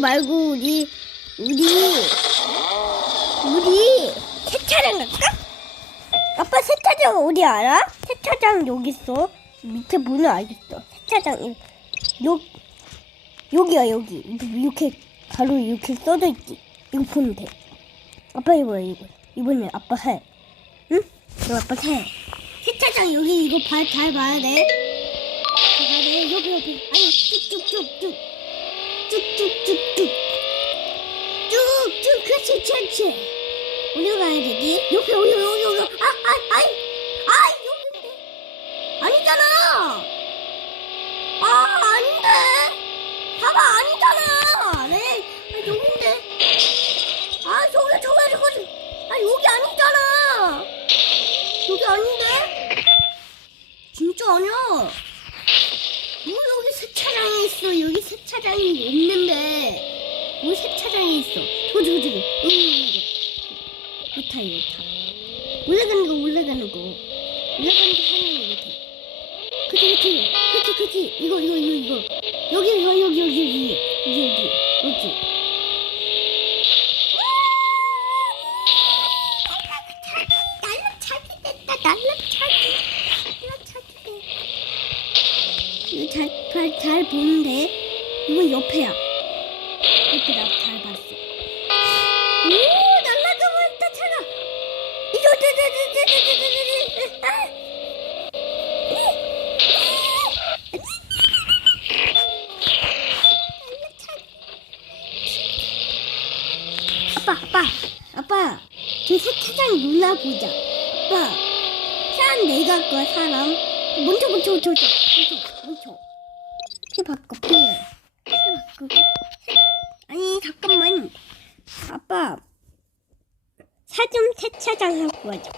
말고 우리 우리 우리 세차장 갈까? 아빠 세차장 어디 알아? 세차장 여기 있어. 밑에 보면 알겠어. 세차장 요 여기야 여기 이렇게 가로 이렇게 써져 있지. 이거 보면 돼. 아빠 이거 이거 이번에 아빠 해. 응? 이거 아빠 해. 세차장 여기 이거 봐, 잘 봐야 돼. 잘 봐야 돼. 여기 여기 아니 쭉쭉쭉쭉 쭉쭉쭉쭉 쭉쭉 그렇지 그렇지. 올라가야 되지? 여기 여기 여기 여기 아 아 아이 아 여기인데 아니잖아. 아 아닌데. 봐봐 아니잖아. 네 아, 여기인데. 아 저기 저기 저기 아 여기 아니잖아. 여기 아닌데? 진짜 아니야. 뭐 여기 세차장에 있어. 여기 세차장이 없는데. 뭐 세차장에 있어. 저기 저기 저기. 여기 여기. 이거 타 이거 타. 올라가는 거 올라가는 거. 올라가는 거 하는 거 이렇게. 그치 그치 그치 그치 이거 이거 이거 이거 여기 이거 여기 여기 여기 여기 여기 여기. 날라차기 잘, 잘, 잘 보는데 이건 옆에야. 옆에 나잘 봤어. 오 날라가 버렸다 차가. 이거 저저저저저저저 아빠 아빠 아빠 저 세차장 눌러보자. 아빠 사람 내가 할 거야 사람 먼저 먼저 먼저 먼저 먼저 피 바꿔 피. 피 바꾸고 아니 잠깐만. 아빠 사좀 세차장 하고 가자